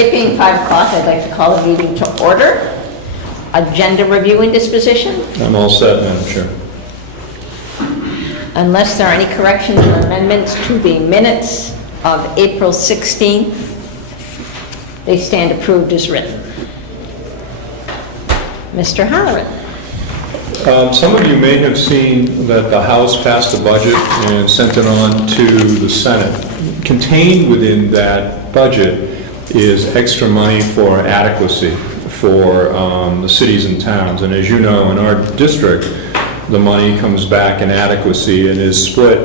It being 5 o'clock, I'd like to call the meeting to order. Agenda review and disposition. I'm all set, Madam Chair. Unless there are any corrections or amendments to the minutes of April 16th, they stand approved as written. Mr. Halloran. Some of you may have seen that the House passed a budget and sent it on to the Senate. Contained within that budget is extra money for adequacy for the cities and towns. And as you know, in our district, the money comes back in adequacy and is split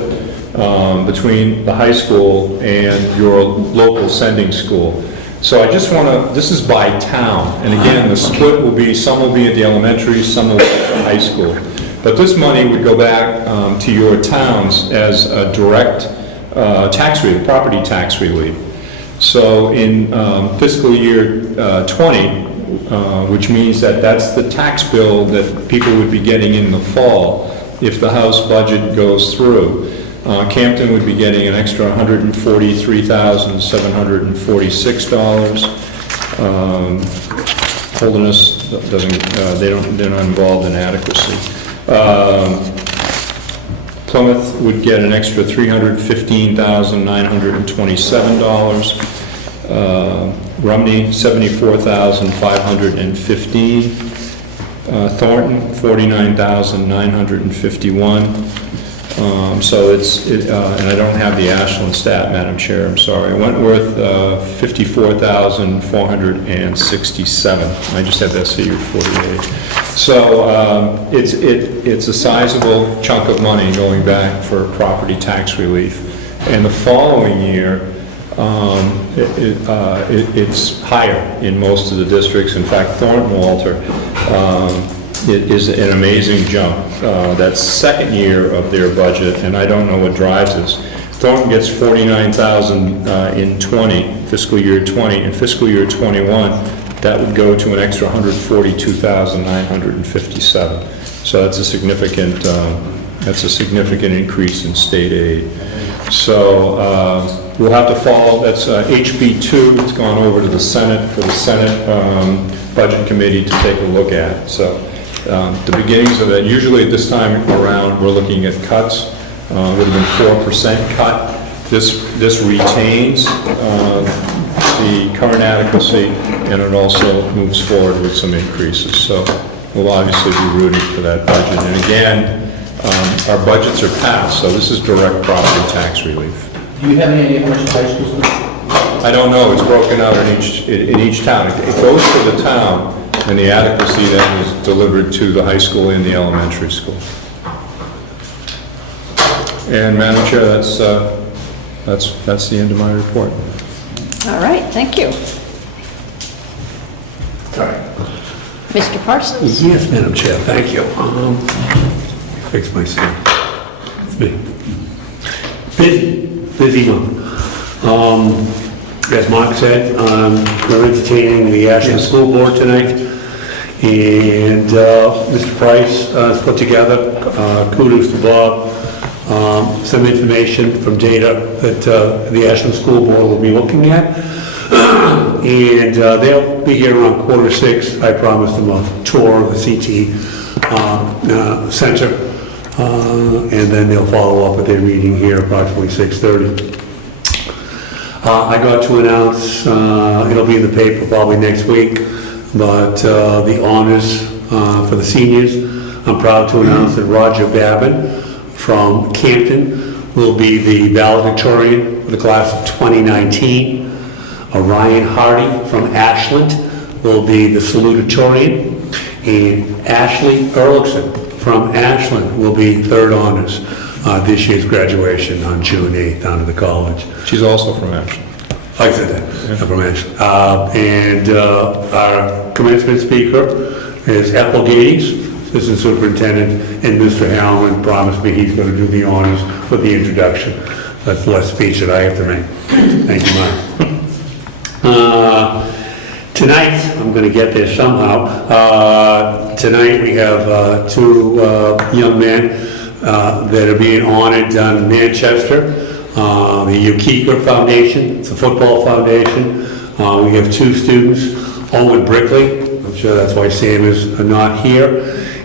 between the high school and your local sending school. So I just want to, this is by town, and again, the split will be, some will be at the elementary, some will be at the high school. But this money would go back to your towns as a direct tax relief, property tax relief. So in fiscal year 20, which means that that's the tax bill that people would be getting in the fall if the House budget goes through. Campton would be getting an extra $143,746. Holderness doesn't, they're not involved in adequacy. Plymouth would get an extra $315,927. Rumney, $74,515. Thornton, $49,951. So it's, and I don't have the Ashland stat, Madam Chair, I'm sorry. Wentworth, $54,467. I just have SCU 48. So it's a sizable chunk of money going back for property tax relief. And the following year, it's higher in most of the districts. In fact, Thornton Walter, it is an amazing jump. That's second year of their budget, and I don't know what drives this. Thornton gets $49,000 in fiscal year 20. In fiscal year 21, that would go to an extra $142,957. So that's a significant increase in state aid. So we'll have to follow. That's HB2. It's gone over to the Senate for the Senate Budget Committee to take a look at. So. The beginnings of it, usually at this time around, we're looking at cuts. Would have been 4% cut. This retains the current adequacy, and it also moves forward with some increases. So we'll obviously be rooting for that budget. And again, our budgets are passed, so this is direct property tax relief. Do you have any idea how much the high school's going? I don't know. It's broken out in each town. It goes to the town. And the adequacy then is delivered to the high school and the elementary school. And Madam Chair, that's the end of my report. All right, thank you. Sorry. Mr. Parsons? Yes, Madam Chair, thank you. Fix my seat. It's me. Busy month. As Mark said, we're entertaining the Ashland School Board tonight. And Mr. Price has put together, kudos to Bob, some information from data that the Ashland School Board will be looking at. And they'll be here around 5:45. I promised them a tour of the CT Center. And then they'll follow up with their meeting here approximately 6:30. I got to announce, it'll be in the paper probably next week, but the honors for the seniors, I'm proud to announce that Roger Babin from Campton will be the valedictorian for the class of 2019. Ryan Hardy from Ashland will be the salutatorian, and Ashley Ehrlichson from Ashland will be third honors this year's graduation on June 8th down at the college. She's also from Ashland. I said that, from Ashland. And our commencement speaker is Ethel Gades, Assistant Superintendent, and Mr. Howland promised me he's going to do the honors with the introduction. That's the last speech that I have to make. Thank you, Mark. Tonight, I'm going to get there somehow. Tonight we have two young men that are being honored down in Manchester. The Ukeka Foundation, it's a football foundation. We have 2 students, Owen Brickley, I'm sure that's why Sam is not here,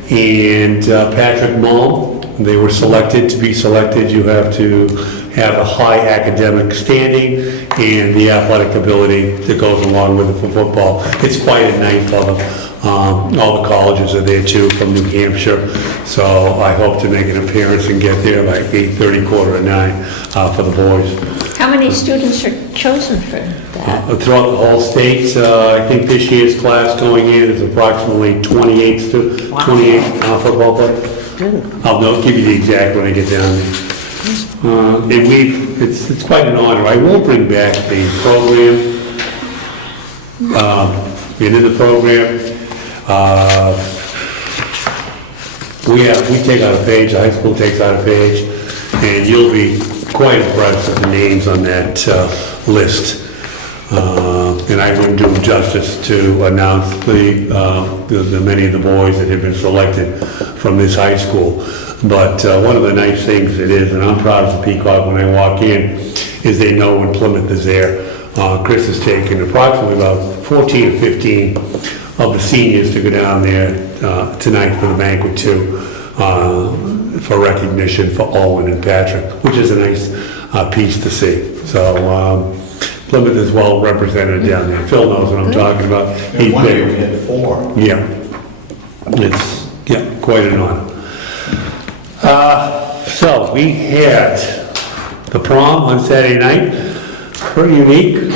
and Patrick Mull. They were selected. To be selected, you have to have a high academic standing and the athletic ability that goes along with it for football. It's quite a night for them. All the colleges are there too from New Hampshire, so I hope to make an appearance and get there like 8:30, 8:45 for the boys. How many students are chosen for that? Throughout the whole state, I think this year's class going in is approximately 28 football players. I'll give you the exact when I get down there. And it's quite an honor. I will bring back the program. And in the program, we take out a page, the high school takes out a page, and you'll be quite impressed with the names on that list. And I wouldn't do them justice to announce the many of the boys that have been selected from this high school. But one of the nice things it is, and I'm proud as a peacock when I walk in, is they know when Plymouth is there. Chris has taken approximately about 14 or 15 of the seniors to go down there tonight for the banquet too, for recognition for Owen and Patrick, which is a nice piece to see. So Plymouth is well represented down there. Phil knows what I'm talking about. And one year we had 4. Yeah, it's quite an honor. So we had the prom on Saturday night, pretty unique.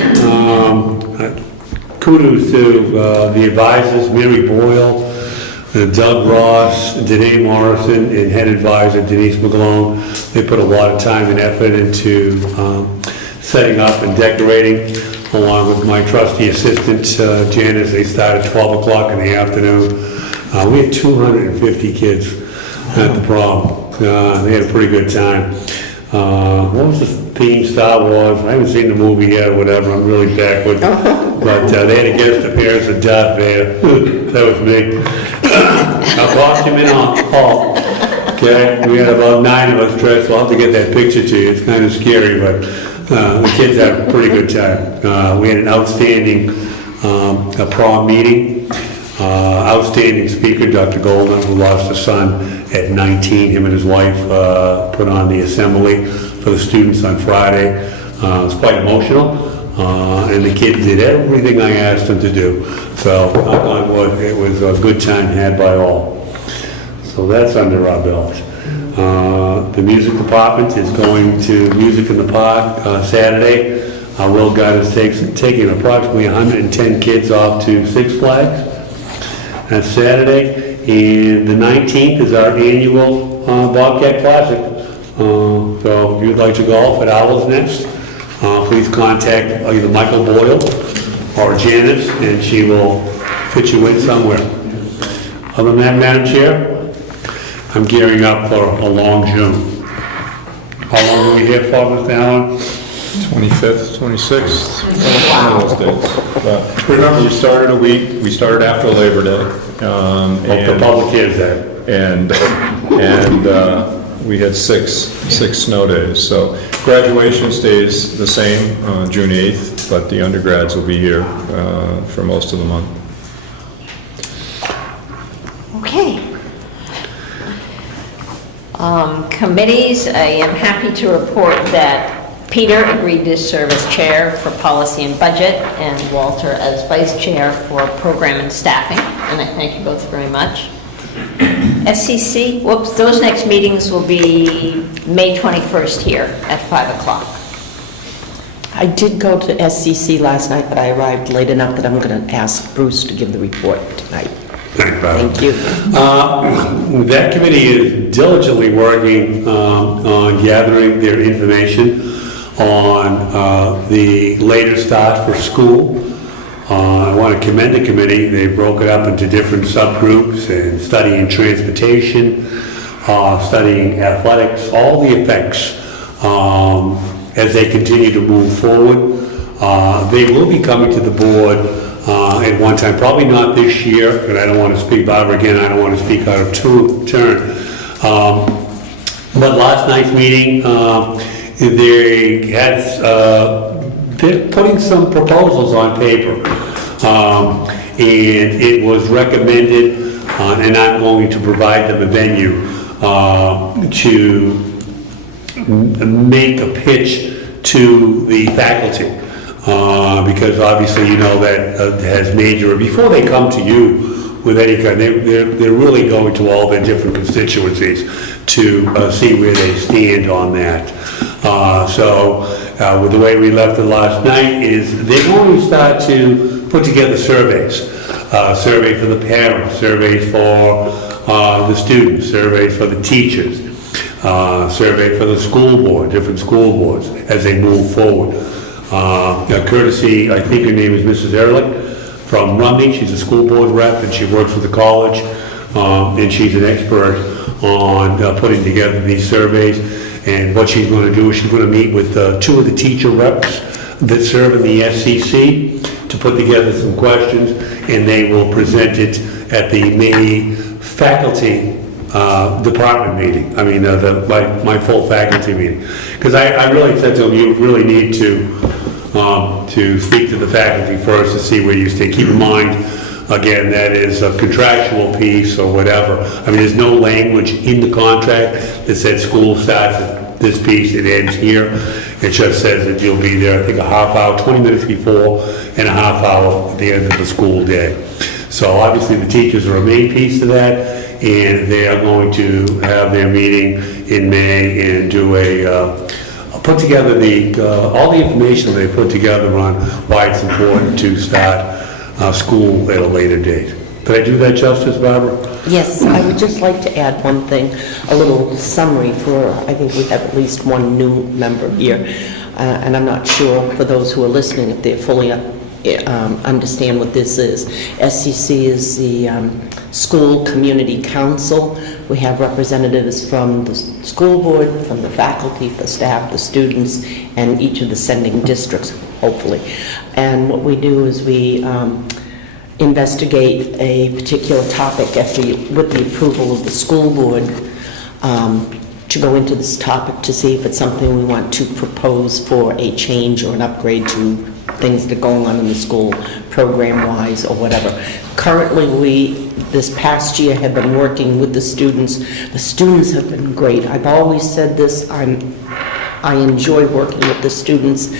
Kudos to the advisors, Mary Boyle, Doug Ross, Danae Morrison, and head advisor Denise McGlone. They put a lot of time and effort into setting up and decorating, along with my trusty assistant Janice. They started 12 o'clock in the afternoon. We had 250 kids at the prom. They had a pretty good time. What was the theme? Star Wars. I haven't seen the movie yet or whatever. I'm really backward. But they had a guest appearance of Darth Vader. That was me. A costume and all. Okay, we had about 9 of us dressed. We'll have to get that picture to you. It's kind of scary, but the kids had a pretty good time. We had an outstanding prom meeting. Outstanding speaker, Dr. Golden, who lost a son at 19. Him and his wife put on the assembly for the students on Friday. It was quite emotional, and the kids did everything I asked them to do. So, it was a good time had by all. So that's under our belt. The music department is going to Music in the Park Saturday. Will Guide is taking approximately 110 kids off to Six Flags. That's Saturday. And the 19th is our annual Bobcat Classic. So if you'd like to golf at Owl's Nest, please contact either Michael Boyle or Janice, and she will fit you in somewhere. Other than that, Madam Chair, I'm gearing up for a long June. How long are we here for, Mr. Allen? 25th, 26th, one of those days. But remember, we started a week, we started after Labor Day. Hope the public hears that. And we had six snow days. So graduation stays the same, June 8th, but the undergrads will be here for most of the month. Okay. Committees, I am happy to report that Peter agreed to serve as chair for policy and budget, and Walter as vice chair for program and staffing, and I thank you both very much. SCC, those next meetings will be May 21st here at 5 o'clock. I did go to SCC last night, but I arrived late enough that I'm going to ask Bruce to give the report tonight. Thank you. That committee is diligently working on gathering their information on the later start for school. I want to commend the committee. They broke it up into different subgroups and studying transportation, studying athletics, all the effects as they continue to move forward. They will be coming to the board at one time, probably not this year, but I don't want to speak, Barbara, again, I don't want to speak out of turn. But last night's meeting, they had they're putting some proposals on paper. And it was recommended, and I'm going to provide them a venue to make a pitch to the faculty. Because obviously, you know, that has major, before they come to you with any kind, they're really going to all their different constituencies to see where they stand on that. So with the way we left it last night is they're going to start to put together surveys. Survey for the parents, surveys for the students, surveys for the teachers, survey for the school board, different school boards as they move forward. Courtesy, I think her name is Mrs. Ehrlich from Rumney. She's a school board rep and she works with the college, and she's an expert on putting together these surveys. And what she's going to do is she's going to meet with 2 of the teacher reps that serve in the SCC to put together some questions, and they will present it at the May faculty department meeting. I mean, my full faculty meeting. Because I really said to them, you really need to speak to the faculty first to see where you stand. Keep in mind, again, that is a contractual piece or whatever. I mean, there's no language in the contract that said school starts at this piece, it ends here. It just says that you'll be there, I think, a half hour, 20 minutes before, and a half hour at the end of the school day. So obviously, the teachers are a main piece to that, and they are going to have their meeting in May and do put together all the information they put together on why it's important to start school at a later date. Did I do that justice, Barbara? Yes, I would just like to add one thing, a little summary for, I think we have at least one new member here. And I'm not sure for those who are listening if they fully understand what this is. SCC is the School Community Council. We have representatives from the school board, from the faculty, the staff, the students, and each of the sending districts, hopefully. And what we do is we investigate a particular topic with the approval of the school board to go into this topic to see if it's something we want to propose for a change or an upgrade to things that are going on in the school program-wise or whatever. Currently, we, this past year, have been working with the students. The students have been great. I've always said this, I enjoy working with the students.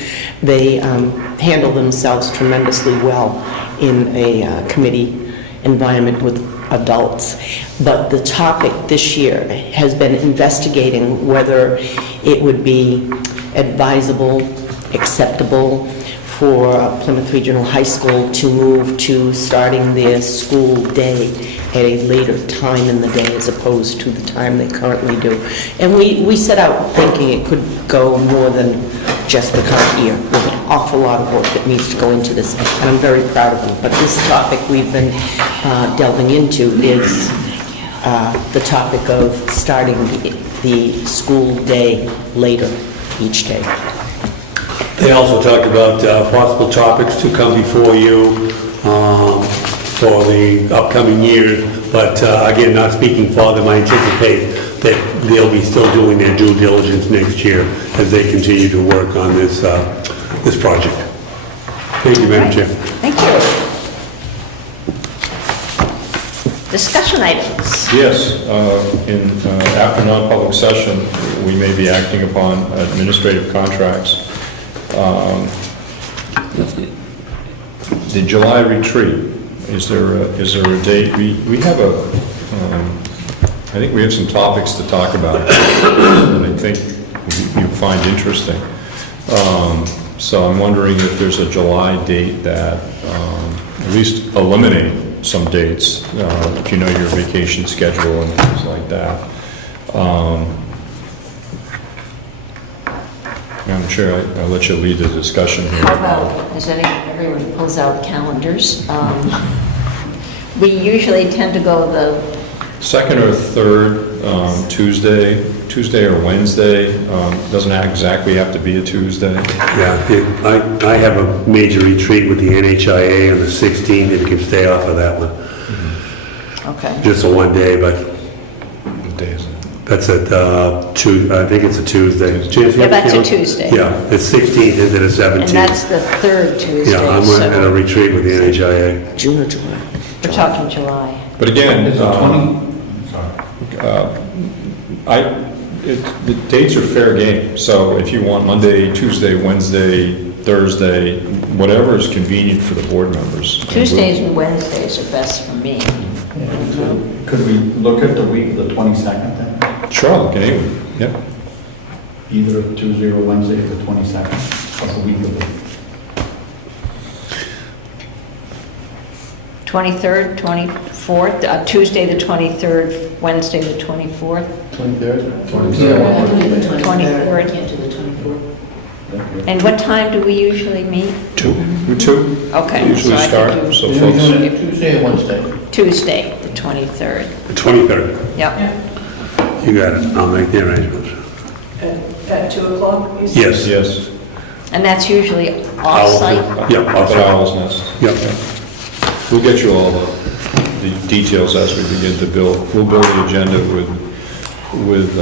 They handle themselves tremendously well in a committee environment with adults. But the topic this year has been investigating whether it would be advisable, acceptable for Plymouth Regional High School to move to starting their school day at a later time in the day as opposed to the time they currently do. And we set out thinking it could go more than just the current year. There's an awful lot of work that needs to go into this, and I'm very proud of them. But this topic we've been delving into is the topic of starting the school day later each day. They also talked about possible topics to come before you for the upcoming years, but again, not speaking for them, I anticipate that they'll be still doing their due diligence next year as they continue to work on this project. Thank you, Madam Chair. Thank you. Discussion items. Yes, after non-public session, we may be acting upon administrative contracts. The July retreat, is there a date? We have I think we have some topics to talk about that I think you find interesting. So I'm wondering if there's a July date that at least eliminate some dates, if you know your vacation schedule and things like that. Madam Chair, I'll let you lead the discussion here. How about, as everyone pulls out calendars, we usually tend to go the Second or third Tuesday or Wednesday, doesn't exactly have to be a Tuesday. Yeah, I have a major retreat with the NHIA on the 16th, if you can stay off of that one. Okay. Just a one day, but What day is it? That's at, I think it's a Tuesday. Chance, you Yeah, have that's a calendar? Tuesday. Yeah, it's 16th into the 17th. And that's the third Tuesday. Yeah, I'm so at a retreat with the NHIA. June or July? We're talking July. But again, It's a 20, sorry. the dates are fair game, so if you want Monday, Tuesday, Wednesday, Thursday, whatever is convenient for the board members. Tuesdays and Wednesdays are best for me. Could we look at the week of the 22nd then? Sure, look at any week, yeah. Either Tuesday or Wednesday, the 22nd, of the week of the... 23rd, 24th, Tuesday the 23rd, Wednesday the 24th, 23rd? 23rd. Can't do the 24th. And what time do we usually meet? Two. Okay, We usually so I could start, do- so You're folks, doing it Tuesday or Wednesday? Tuesday, the 23rd. The 23rd. Yep. You got it. I'll make the arrangements. At 2 o'clock? you said? Yes. yes. And that's usually off-site? Yeah, Up at off-site. Owl's Nest. Yep. We'll get you all the details as we begin to build. We'll build the agenda with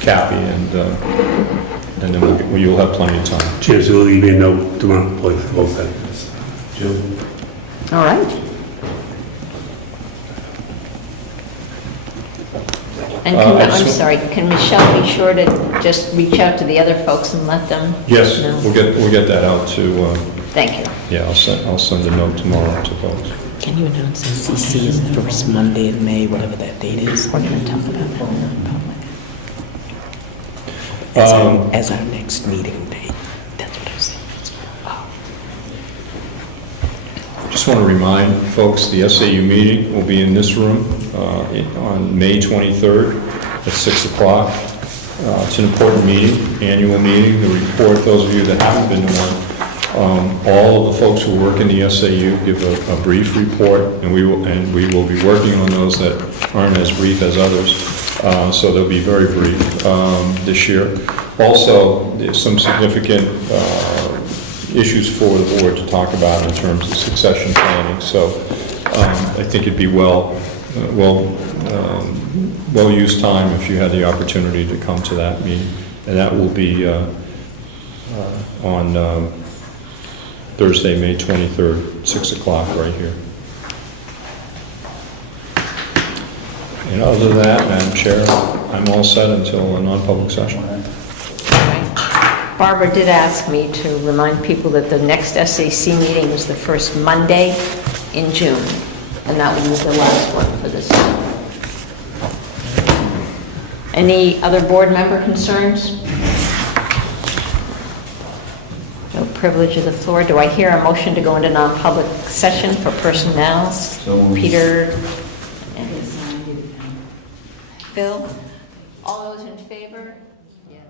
Kathy, and then you'll have plenty of time. Chance, will leave me a note tomorrow, please, both that. All right. And I I'm just- sorry, can Michelle be sure to just reach out to the other folks and let them? Yes, know? we'll get that out to, Thank you. yeah, I'll send a note tomorrow to folks. Can you announce that CC is the first Monday in May, whatever that date is? We're going to talk about that in non-public. As our next meeting date. That's what I was saying. Just want to remind folks, the SAU meeting will be in this room on May 23rd at 6 o'clock. It's an important meeting, annual meeting. The report, those of you that haven't been to one, all of the folks who work in the SAU give a brief report, and we will be working on those that aren't as brief as others. So they'll be very brief this year. Also, there's some significant issues for the board to talk about in terms of succession planning. So I think it'd be well-used time if you had the opportunity to come to that meeting. And that will be on Thursday, May 23rd, 6 o'clock, right here. And other than that, Madam Chair, I'm all set until a non-public session. Barbara did ask me to remind people that the next SAC meeting is the first Monday in June, and that will be the last one for this year. Any other board member concerns? No privilege of the floor. Do I hear a motion to go into non-public session for personnel? So- Peter and Phil? All those in favor? Yes.